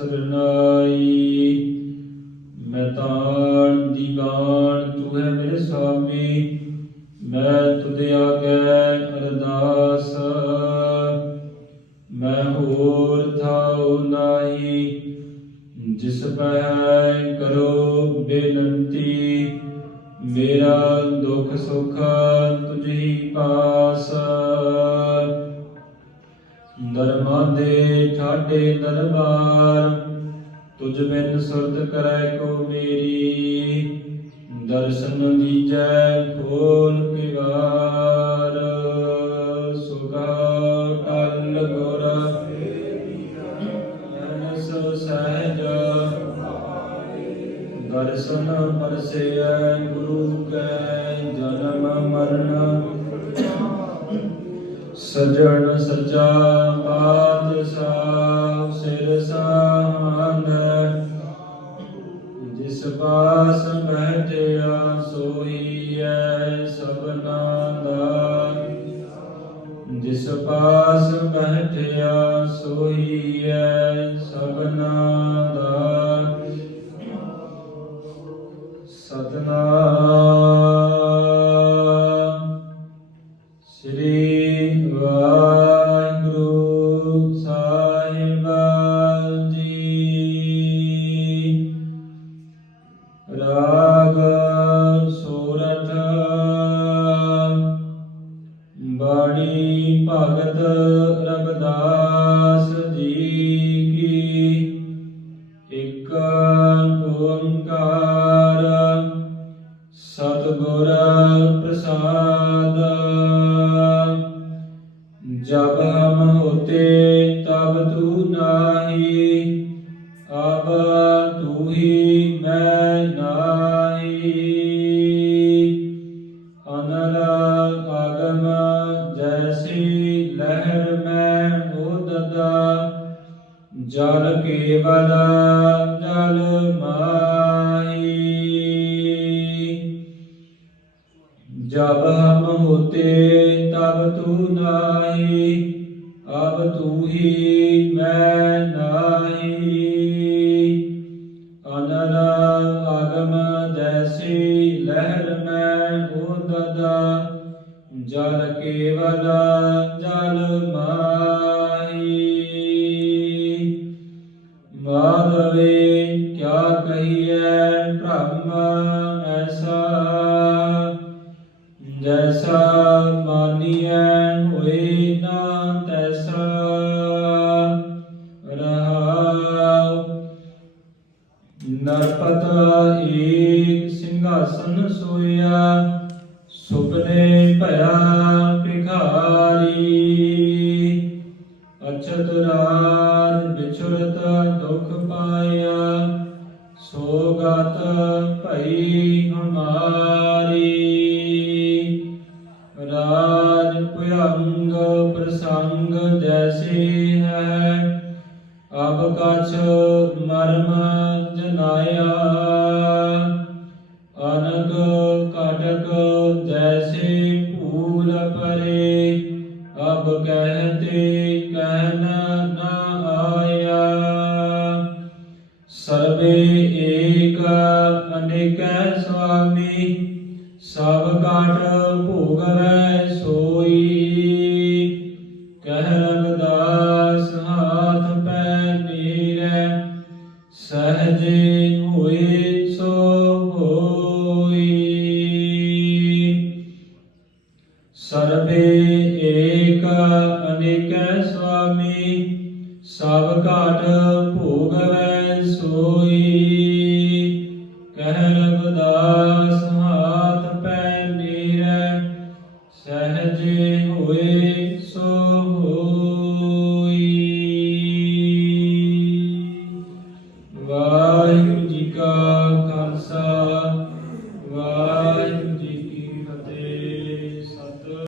ਸਰਨਾਈ ਮੈਂ ਤਾਣ ਦੀ ਬਾਣ ਤੂੰ ਹੈ ਮੇਰੇ ਸੁਆਮੀ ਮੈਂ ਤੁਧ ਆਗੇ ਅਰਦਾਸ। ਮੈਂ ਹੋਰ ਥਾਉ ਨਾਹੀ। ਜਿਸ ਪੈ ਕਰੋ ਬੇਨਤੀ। ਮੇਰਾ ਦੁੱਖ ਸੁਖ ਤੁਝ ਹੀ ਪਾਸ। ਦਰਮਾਂ ਦੇ ਠਾਡੇ ਦਰਬਾਰ ਤੁਝ ਬਿਨ ਸੁਰਤ ਕਰੈ ਕੋ ਮੇਰੀ, ਦਰਸ਼ਨ ਦੀਜੈ ਖੋਲ ਪਿਵਾਰ। ਵਾਰ ਕਲ ਗੁਰ ਅਨਸ ਸਹਿਜ, ਦਰਸ਼ਨ ਪਰਸੈ ਗੁਰੂ ਕੈ, ਜਨਮ ਮਰਨ। ਸਜਣ ਸਜਾ ਪਾਤਸ਼ਾਹ ਸਿਰ ਸਾਹਨ ਜਿਸ ਪਾਸ ਬੈਠਿਆ ਸੋਈ ਐ ਸਭਨਾ ਦਾ ਜਿਸ ਪਾਸ ਬੈਠਿਆ ਸੋਈ ਸਭਨਾ ਦਾ ਸਤਨਾਮ ਜਬ ਹਮ ਹੋਤੇ ਤਬ ਤੂ ਨਾਹੀ, ਅਬ ਤੂ ਹੀ ਮੈਂ ਨਾਹੀ। ਅਨਲ ਆਗਮ ਜੈਸੀ ਲਹਿਰ ਮੈਂ ਉਦਦਾ, ਜਲ ਕੇਵਲ ਜਬ ਹਮ ਹੋਤੇ ਤਬ ਤੂ ਨਾਹੀ, ਅਬ ਤੂ ਹੀ ਮੈਂ ਨਾਹੀ। ਅਨਰ ਆਗਮ ਜੈਸੀ ਲਹਿਰ ਮੈਂ ਉਦਦਾ ਜਲ ਕੇਵਲ ਜਲ ਮਾਹੀ। ਮਾਧਵੇ, ਕਿਆ ਕਹੀਐ ਭ੍ਰਮ ਐਸਾ ਜੈਸਾ ਮਾਨੀਐ, ਹੋਏ ਨਾ ਤੈਸਾ। ਰਹਾਉ ਨਰਪਤ ਏਕ ਸਿੰਘਾਸਨ ਸੋਇਆ, ਸੁਪਨੇ ਭਇਆ ਭਿਖਾਰੀ। ਅਛਤ ਰਾਜ ਵਿਛੁਰਤ ਦੁਖ ਪਾਇਆ, ਸੋਗਤ ਭਈ ਹਮਾਰੀ। ਅਬ ਕਛ ਮਰਮ ਜਨਾਇਆ। ਅਨਕ ਕਟਕ ਜੈਸੇ ਭੂਲ ਪਰੇ, ਅਬ ਕਹਤੇ ਕਹਿਨ ਨਾ ਆਇਆ। ਸਰਵੇ ਏਕ ਅਨੇਕੈ ਸੁਆਮੀ, ਸਭ ਕਾਟ ਭੋਗ ਭੋਗਵੈ ਸੋਈ। ਕਹਿ ਹੋਈ। ਸਰਬੇ ਏਕ ਅਨੇਕੈ ਸੁਆਮੀ, ਸਭ ਘਟ ਭੋਗਵੈ ਸੋਈ। ਕਹਿ ਰਬਦਾਸ ਹਾਥ ਪੈ ਨੀਰੈ ਸਹਜੇ ਹੋਏ ਸੋ ਹੋਈ। ਵਾਹਿਗੁਰੂ।